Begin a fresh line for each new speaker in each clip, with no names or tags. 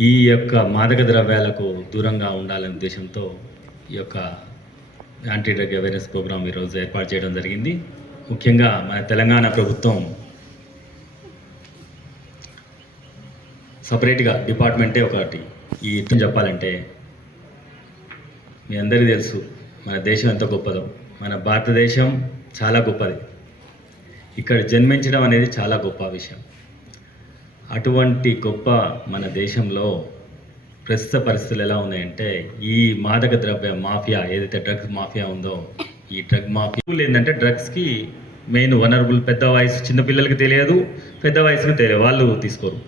ఈ యొక్క మాదక ద్రవ్యాలకు దూరంగా ఉండాలనే ఉద్దేశంతో ఈ యొక్క యాంటీ డ్రగ్ అవేర్నెస్ ప్రోగ్రామ్ ఈరోజు ఏర్పాటు చేయడం జరిగింది. ముఖ్యంగా మన తెలంగాణ ప్రభుత్వం సపరేట్గా డిపార్ట్మెంటే ఒకటి. ఈ యుద్ధం చెప్పాలంటే మీ అందరికీ తెలుసు మన దేశం ఎంత గొప్పదో. మన భారతదేశం చాలా గొప్పది. ఇక్కడ జన్మించడం అనేది చాలా గొప్ప విషయం. అటువంటి గొప్ప మన దేశంలో ప్రస్తుత పరిస్థితులు ఎలా ఉన్నాయంటే ఈ మాదక ద్రవ్య మాఫియా ఏదైతే డ్రగ్స్ మాఫియా ఉందో ఈ డ్రగ్ మాఫియా. ఏంటంటే డ్రగ్స్కి మెయిన్ వనరబుల్ పెద్ద వయసు చిన్నపిల్లలకి తెలియదు పెద్ద వయసుకు తెలియదు వాళ్ళు తీసుకోరు.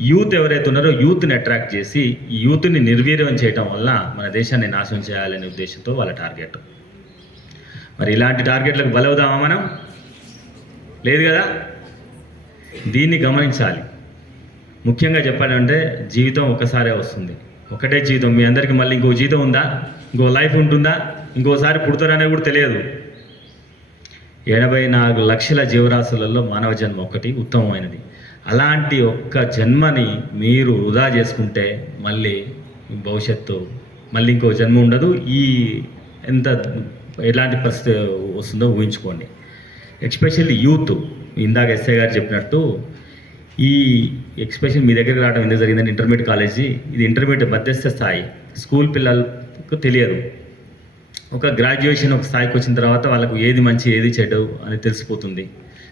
యూత్ ఎవరైతే ఉన్నారో యూత్ని అట్రాక్ట్ చేసి ఈ యూత్ని నిర్వీర్యం చేయడం వల్ల మన దేశాన్ని నాశనం చేయాలనే ఉద్దేశంతో వాళ్ళ టార్గెట్. మరి ఇలాంటి టార్గెట్లకు బలవుదామా మనం? లేదు కదా? దీన్ని గమనించాలి. ముఖ్యంగా చెప్పాలంటే జీవితం ఒకసారే వస్తుంది. ఒకటే జీవితం. మీ అందరికీ మళ్ళీ ఇంకో జీవితం ఉందా? ఇంకో లైఫ్ ఉంటుందా? ఇంకోసారి పుడతారనేది కూడా తెలియదు. ఎనభై నాలుగు లక్షల జీవరాశులలో మానవ జన్మ ఒకటి ఉత్తమమైనది. అలాంటి ఒక్క జన్మని మీరు వృధా చేసుకుంటే మళ్ళీ భవిష్యత్తు మళ్ళీ ఇంకో జన్మ ఉండదు. ఈ ఎంత ఎలాంటి పరిస్థితి వస్తుందో ఊహించుకోండి. ఎస్పెషల్లీ యూత్ ఇందాక ఎస్ఐ గారు చెప్పినట్టు ఈ ఎక్స్ప్రెషన్ మీ దగ్గరికి రావడం ఎందుకు జరిగిందంటే ఇంటర్మీడియట్ కాలేజీ ఇది ఇంటర్మీడియట్ మధ్యస్థ స్థాయి. స్కూల్ పిల్లలకు తెలియదు. ఒక గ్రాడ్యుయేషన్ ఒక స్థాయికి వచ్చిన తర్వాత వాళ్ళకు ఏది మంచి ఏది చెడు అని తెలిసిపోతుంది.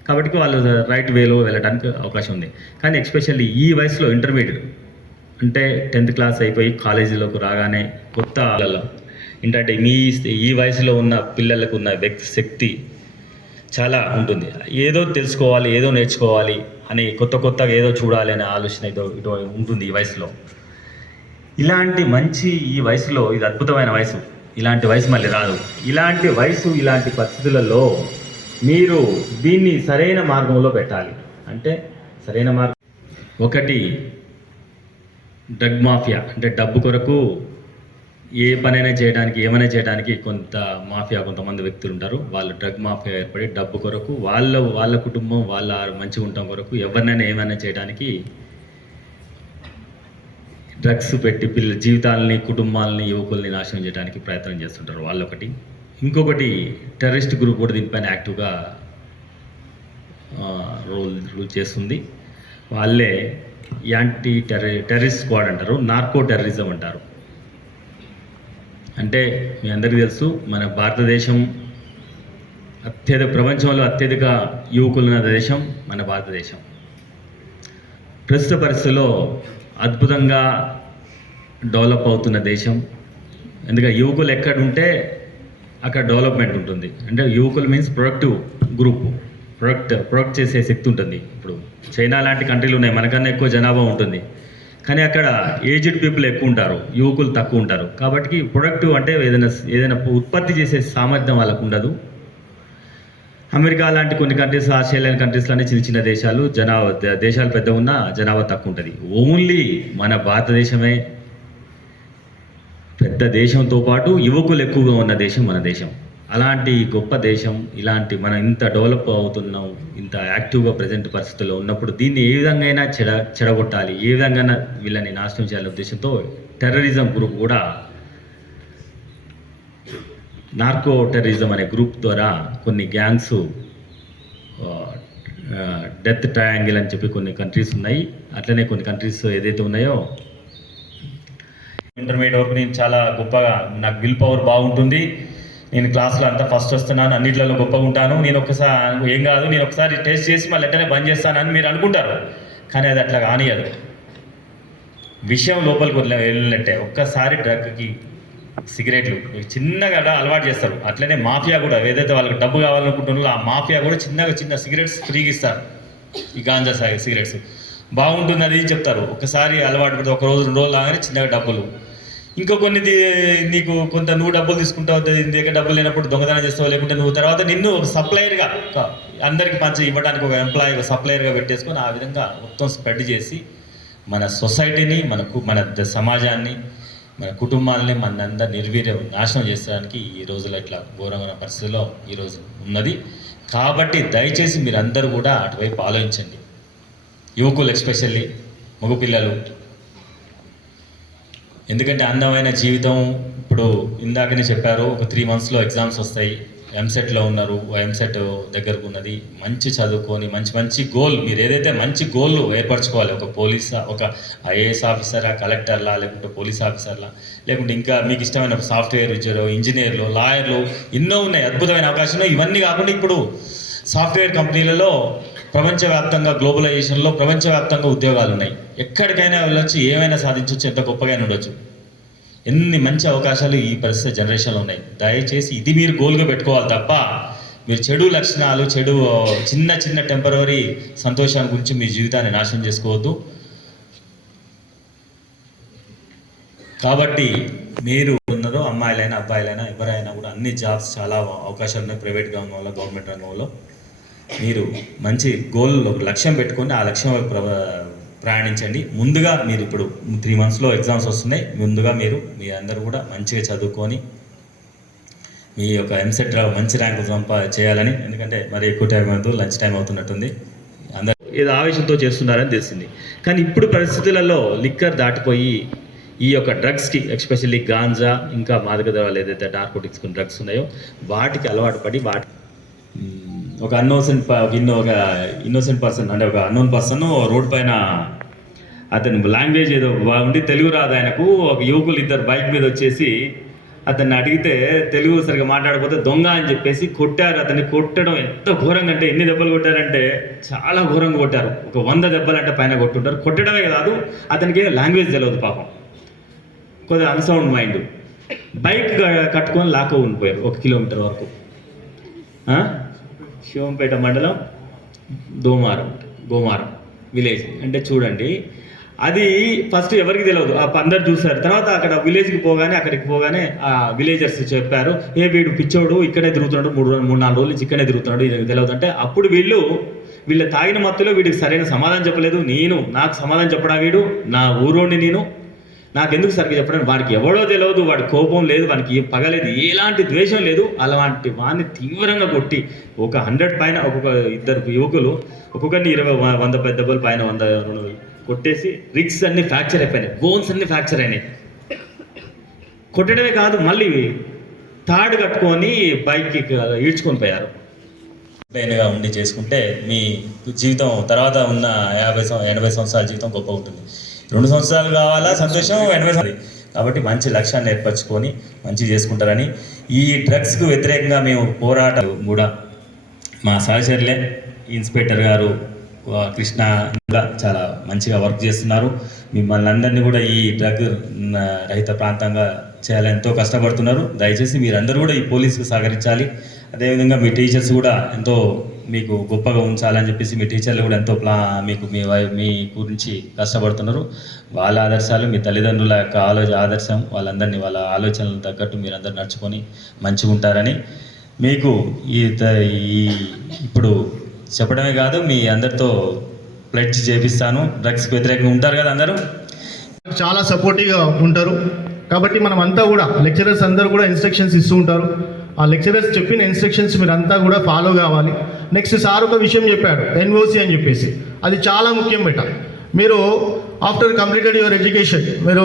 కాబట్టి వాళ్ళు రైట్ వేలో వెళ్ళడానికి అవకాశం ఉంది. కానీ ఎక్స్పెషల్లీ ఈ వయసులో ఇంటర్మీడియట్ అంటే టెన్త్ క్లాస్ అయిపోయి కాలేజీలోకి రాగానే కొత్త వాళ్ళలో ఏంటంటే మీ ఈ వయసులో ఉన్న పిల్లలకు ఉన్న వ్యక్తి శక్తి చాలా ఉంటుంది. ఏదో తెలుసుకోవాలి ఏదో నేర్చుకోవాలి అని కొత్త కొత్తగా ఏదో చూడాలి అనే ఆలోచన ఏదో ఇటు ఉంటుంది ఈ వయసులో. ఇలాంటి మంచి ఈ వయసులో ఇది అద్భుతమైన వయసు. ఇలాంటి వయసు మళ్ళీ రాదు. ఇలాంటి వయసు ఇలాంటి పరిస్థితులలో మీరు దీన్ని సరైన మార్గంలో పెట్టాలి. అంటే సరైన మార్గం ఒకటి డ్రగ్ మాఫియా అంటే డబ్బు కొరకు ఏ పనైనా చేయడానికి ఏమైనా చేయడానికి కొంత మాఫియా కొంతమంది వ్యక్తులు ఉంటారు. వాళ్ళు డ్రగ్ మాఫియా ఏర్పడి డబ్బు కొరకు వాళ్ళ వాళ్ళ కుటుంబం వాళ్ళ మంచిగా ఉండటం కొరకు ఎవరినైనా ఏమైనా చేయడానికి డ్రగ్స్ పెట్టి పిల్ల జీవితాలని కుటుంబాలని యువకుల్ని నాశనం చేయడానికి ప్రయత్నం చేస్తుంటారు వాళ్ళొకటి. ఇంకొకటి టెర్రరిస్ట్ గ్రూప్ కూడా దీనిపైన యాక్టివ్గా రోల్ రూల్ చేస్తుంది. వాళ్ళే యాంటీ టెర్ర టెర్రరిస్ట్ స్క్వాడ్ అంటారు నార్కో టెర్రరిజం అంటారు. అంటే మీ అందరికీ తెలుసు మన భారతదేశం అత్యధిక ప్రపంచంలో అత్యధిక యువకులున్న దేశం మన భారతదేశం. ప్రస్తుత పరిస్థితుల్లో అద్భుతంగా డెవలప్ అవుతున్న దేశం. ఎందుకంటే యువకులు ఎక్కడ ఉంటే అక్కడ డెవలప్మెంట్ ఉంటుంది. అంటే యువకులు means productive group product product చేసే శక్తి ఉంటుంది. ఇప్పుడు చైనా లాంటి కంట్రీలు ఉన్నాయి మనకన్నా ఎక్కువ జనాభా ఉంటుంది. కానీ అక్కడ ఏజ్డ్ పీపుల్ ఎక్కువ ఉంటారు యువకులు తక్కువ ఉంటారు. కాబట్టి ప్రొడక్టివ్ అంటే ఏదైనా ఏదైనా ఉత్పత్తి చేసే సామర్థ్యం వాళ్ళకు ఉండదు. అమెరికా లాంటి కొన్ని కంట్రీస్ ఆస్ట్రేలియన్ కంట్రీస్లోనే చిన్న చిన్న దేశాలు జనాభా ద- దేశాలు పెద్ద ఉన్నా జనాభా తక్కువ ఉంటుంది. ఓన్లీ మన భారతదేశమే పెద్ద దేశంతో పాటు యువకులు ఎక్కువగా ఉన్న దేశం మన దేశం. అలాంటి గొప్ప దేశం ఇలాంటి మనం ఇంత డెవలప్ అవుతున్నాం ఇంత యాక్టివ్గా ప్రజెంట్ పరిస్థితుల్లో ఉన్నప్పుడు దీన్ని ఏ విధంగా అయినా చెడ చెడగొట్టాలి ఏ విధంగా వీళ్ళని నాశనం చేయాలనే ఉద్దేశంతో టెర్రరిజం గ్రూప్ కూడా నార్కో టెర్రరిజం అనే గ్రూప్ ద్వారా కొన్ని గ్యాంగ్స్ డెత్ ట్రయాంగిల్ అని చెప్పి కొన్ని కంట్రీస్ ఉన్నాయి. అట్లనే కొన్ని కంట్రీస్ ఏదైతే ఉన్నాయో ఇంటర్మీడియట్ వరకు నేను చాలా గొప్పగా నాకు విల్ పవర్ బాగుంటుంది. నేను క్లాస్లో అంతా ఫస్ట్ వస్తున్నాను అన్నిట్లలో గొప్పగా ఉంటాను. నేను ఒకసారి ఏం కాదు నేను ఒకసారి టెస్ట్ చేసి మళ్ళీ వెంటనే బంద్ చేస్తానని మీరు అనుకుంటారు. కానీ అది అట్లా కానియదు. విషయం లోపలికి వదిలే వెళ్ళినట్టే. ఒక్కసారి డ్రగ్కి సిగరెట్లు చిన్నగా అలవాటు చేస్తారు. అట్లనే మాఫియా కూడా ఏదైతే వాళ్ళకి డబ్బు కావాలనుకుంటున్నారో ఆ మాఫియా కూడా చిన్నగా చిన్న సిగరెట్స్ ఫ్రీగా ఇస్తారు. ఈ గాంజా సా- సిగరెట్స్. బాగుంటుంది అది చెప్తారు. ఒకసారి అలవాటు పడితే ఒక రోజు రెండు రోజులు లాగానే చిన్నగా డబ్బులు. ఇంకా కొన్ని నీకు కొంత నువ్వు డబ్బులు తీసుకుంటావు నీ దగ్గర డబ్బులు లేనప్పుడు దొంగతనం చేస్తావు లేకుంటే నువ్వు తర్వాత నిన్ను ఒక సప్లయర్గా ఒక అందరికి పంచి ఇవ్వడానికి ఒక ఎంప్లాయీ ఒక సప్లయర్గా పెట్టేసుకొని ఆ విధంగా మొత్తం స్ప్రెడ్ చేసి మన సొసైటీని మనకు మన ద- సమాజాన్ని మన కుటుంబాలని మనందరి నిర్వీర్యం నాశనం చేసడానికి ఈ రోజులో ఇట్లా ఘోరమైన పరిస్థితిలో ఈరోజు ఉన్నది. కాబట్టి దయచేసి మీరందరూ కూడా అటువైపు ఆలోచించండి. యువకులు ఎస్పెషల్లీ మగపిల్లలు ఎందుకంటే అందమైన జీవితం ఇప్పుడు ఇందాకనే చెప్పారు ఒక త్రీ మంత్స్లో ఎగ్జామ్స్ వస్తాయి. ఎంసెట్లో ఉన్నారు ఎంసెట్ దగ్గరకు ఉన్నది. మంచి చదువుకొని మంచి మంచి గోల్ మీరు ఏదైతే మంచి గోల్ ఏర్పరచుకోవాలి ఒక పోలీస్ ఒక ఐఏఎస్ ఆఫీసరా కలెక్టర్లా లేకుంటే పోలీస్ ఆఫీసర్లా లేకుంటే ఇంకా మీకు ఇష్టమైన సాఫ్ట్వేర్ ఉద్యోగ ఇంజనీర్లు లాయర్లు ఎన్నో ఉన్నాయి అద్భుతమైన అవకాశం ఇవన్నీ కాకుండా ఇప్పుడు సాఫ్ట్వేర్ కంపెనీలలో ప్రపంచవ్యాప్తంగా గ్లోబలైజేషన్లో ప్రపంచవ్యాప్తంగా ఉద్యోగాలు ఉన్నాయి ఎక్కడికైనా వెళ్ళొచ్చు ఏమైనా సాధించవచ్చు ఎంత గొప్పగా ఉండొచ్చు. ఎన్ని మంచి అవకాశాలు ఈ పరిస్థితి జనరేషన్లో ఉన్నాయి. దయచేసి ఇది మీరు గోల్గా పెట్టుకోవాలి తప్ప మీరు చెడు లక్షణాలు చెడు చిన్న చిన్న టెంపరీ సంతోషాన్ని గురించి మీ జీవితాన్ని నాశనం చేసుకోవద్దు. కాబట్టి మీరు ఉన్నారో అమ్మాయిలైనా అబ్బాయిలైనా ఎవరైనా కూడా అన్ని జాబ్స్ చాలా అవకాశాలు ఉన్నాయి. ప్రైవేట్ రంగంలో గవర్నమెంట్ రంగంలో. మీరు మంచి గోల్ ఒక లక్ష్యం పెట్టుకొని ఆ లక్ష్యం వైపు ప్ర- ప్రయాణించండి. ముందుగా మీరు ఇప్పుడు త్రీ మంత్స్లో ఎగ్జామ్స్ వస్తున్నాయి. ముందుగా మీరు మీ అందరూ కూడా మంచిగా చదువుకొని మీ యొక్క ఎంసెట్ మంచి ర్యాంకు సంపా చేయాలని. ఎందుకంటే మరి ఎక్కువ టైం అవుతుంది లంచ్ టైం అవుతున్నట్టుంది. అందరూ ఏదో ఆవేశంతో చేస్తున్నారని తెలిసింది. కానీ ఇప్పుడు పరిస్థితులలో లిక్కర్ దాటిపోయి ఈ యొక్క డ్రగ్స్కి ఎక్స్పెషల్లీ గాంజా ఇంకా మాదక ద్రవాలు ఏదైతే నార్కోటిక్స్ డ్రగ్స్ ఉన్నాయో వాటికి అలవాటు పడి వాటి ఒక అన్నోసెంట్ ఇన్నో ఒక ఇన్నోసెంట్ పర్సన్ అంటే ఒక అన్నోన్ పర్సన్ రోడ్ పైన అతను లాంగ్వేజ్ ఏదో బాగుండి తెలుగు రాదు ఆయనకు. ఒక యువకులు ఇద్దరు బైక్ మీద వచ్చేసి అతన్ని అడిగితే తెలుగు సరిగా మాట్లాడకపోతే దొంగ అని చెప్పేసి కొట్టారు. అతన్ని కొట్టడం ఎంత ఘోరంగా అంటే ఎన్ని దెబ్బలు కొట్టారంటే చాలా ఘోరంగా కొట్టారు. ఒక వంద దెబ్బలు అంటే పైన కొట్టుంటారు. కొట్టడమే కాదు అతనికి లాంగ్వేజ్ తెలియదు పాపం. కొద్దిగా అన్సౌండ్ మైండ్ బైక్ కట్టుకొని లాక్ ఉండిపోయారు ఒక కిలోమీటర్ వరకు. శివంపేట మండలం దోమారం గోమారం విలేజ్. అంటే చూడండి అది ఫస్ట్ ఎవరికి తెలియదు ఆ అందరు చూశారు. తర్వాత అక్కడ విలేజ్కి పోగానే అక్కడికి పోగానే ఆ విలేజర్స్ చెప్పారు ఏ వీడు పిచ్చోడు ఇక్కడే తిరుగుతున్నాడు మూడు రోజులు మూడు నాలుగు రోజులు నుంచి ఇక్కడే తిరుగుతున్నాడు ఇది తెలియదు అంటే అప్పుడు వీళ్ళు వీళ్ళ తాగిన మత్తులో వీడికి సరైన సమాధానం చెప్పలేదు. నేను నాకు సమాధానం చెప్పడా వీడు? నా ఊరోని నేను నాకెందుకు సరిగ్గా చెప్పడానికి వాడికి ఎవడో తెలియదు వాడి కోపం లేదు వానికి పగలేదు ఎలాంటి ద్వేషం లేదు. అలాంటి వాడిని తీవ్రంగా కొట్టి ఒక హండ్రెడ్ పైన ఒక్కొక్క ఇద్దరు యువకులు ఒక్కొక్కరిని ఇరవై వంద పెద్ద దెబ్బలు పైన వంద రెండు కొట్టేసి రిగ్స్ అన్ని ఫ్రాక్చర్ అయిపోయినాయి బోన్స్ అన్ని ఫ్రాక్చర్ అయినాయి. కొట్టడమే కాదు మళ్ళీ తాడు కట్టుకొని బైక్కి ఈడ్చుకొని పోయారు. ప్లేన్గా ఉండి చేసుకుంటే మీ జీవితం తర్వాత ఉన్న యాభై ఎనభై సంవత్సరాల జీవితం గొప్ప ఉంటుంది. రెండు సంవత్సరాలు కావాలా? సంతోషం? ఎనభై కాబట్టి మంచి లక్ష్యాన్ని ఏర్పరచుకొని మంచి చేసుకుంటారని ఈ డ్రగ్స్కు వ్యతిరేకంగా మేము పోరాటం కూడా మా సహచరులే ఇన్స్పెక్టర్ గారు కృష్ణ చాలా మంచిగా వర్క్ చేస్తున్నారు. మిమ్మల్ని అందరినీ కూడా ఈ డ్రగ్ రహిత ప్రాంతంగా చేయాలని ఎంతో కష్టపడుతున్నారు. దయచేసి మీరందరూ కూడా ఈ పోలీసుకు సహకరించాలి. అదేవిధంగా మీ టీచర్స్ కూడా ఎంతో మీకు గొప్పగా ఉంచాలని చెప్పేసి మీ టీచర్లు కూడా ఎంతో ప్లా మీకు మీ మీ గురించి కష్టపడుతున్నారు. వాళ్ళ ఆదర్శాలు మీ తల్లిదండ్రుల యొక్క ఆలోచ ఆదర్శం వాళ్ళందరినీ వాళ్ళ ఆలోచనలకు తగ్గట్టు మీరందరూ నడుచుకొని మంచిగా ఉంటారని మీకు ఈ ఈ ఇప్పుడు చెప్పడమే కాదు మీ అందరితో ప్లెడ్జ్ చేపిస్తాను. డ్రగ్స్కి వ్యతిరేకంగా ఉంటారు కదా అందరూ?
చాలా సపోర్టివ్గా ఉంటారు. కాబట్టి మనం అంతా కూడా లెక్చరర్స్ అందరూ కూడా ఇన్స్ట్రక్షన్స్ ఇస్తూ ఉంటారు. ఆ లెక్చరర్స్ చెప్పిన ఇన్స్ట్రక్షన్స్ మీరు అంతా కూడా ఫాలో కావాలి. నెక్స్ట్ సార్ ఒక విషయం చెప్పాడు ఎన్ఓసి అని చెప్పేసి. అది చాలా ముఖ్యం బెట. మీరు ఆఫ్టర్ కంప్లీటెడ్ యువర్ ఎడ్యుకేషన్ మీరు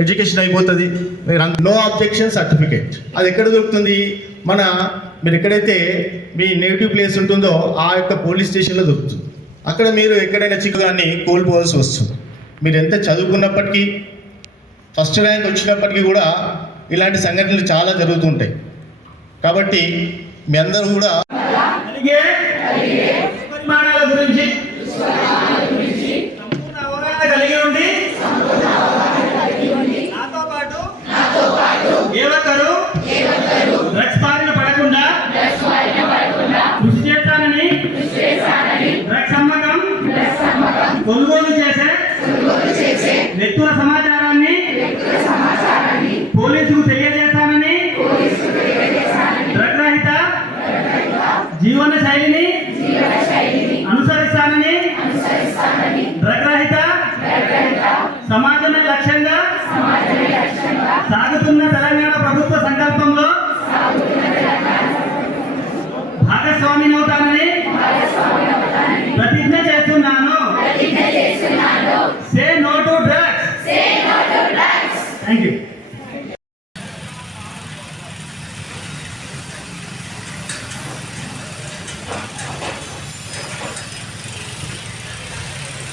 ఎడ్యుకేషన్ అయిపోతుంది మీరు నో అబ్జెక్షన్ సర్టిఫికేట్ అది ఎక్కడ దొరుకుతుంది? మన మీరు ఎక్కడైతే మీ నేటివ్ ప్లేస్ ఉంటుందో ఆ యొక్క పోలీస్ స్టేషన్లో దొరుకుతుంది. అక్కడ మీరు ఎక్కడైనా చిక్కుగాన్ని కోల్పోవాల్సి వస్తుంది. మీరు ఎంత చదువుకున్నప్పటికీ ఫస్ట్ ర్యాంక్ వచ్చినప్పటికీ కూడా ఇలాంటి సంఘటనలు చాలా జరుగుతుంటాయి కాబట్టి మీ అందరూ కూడా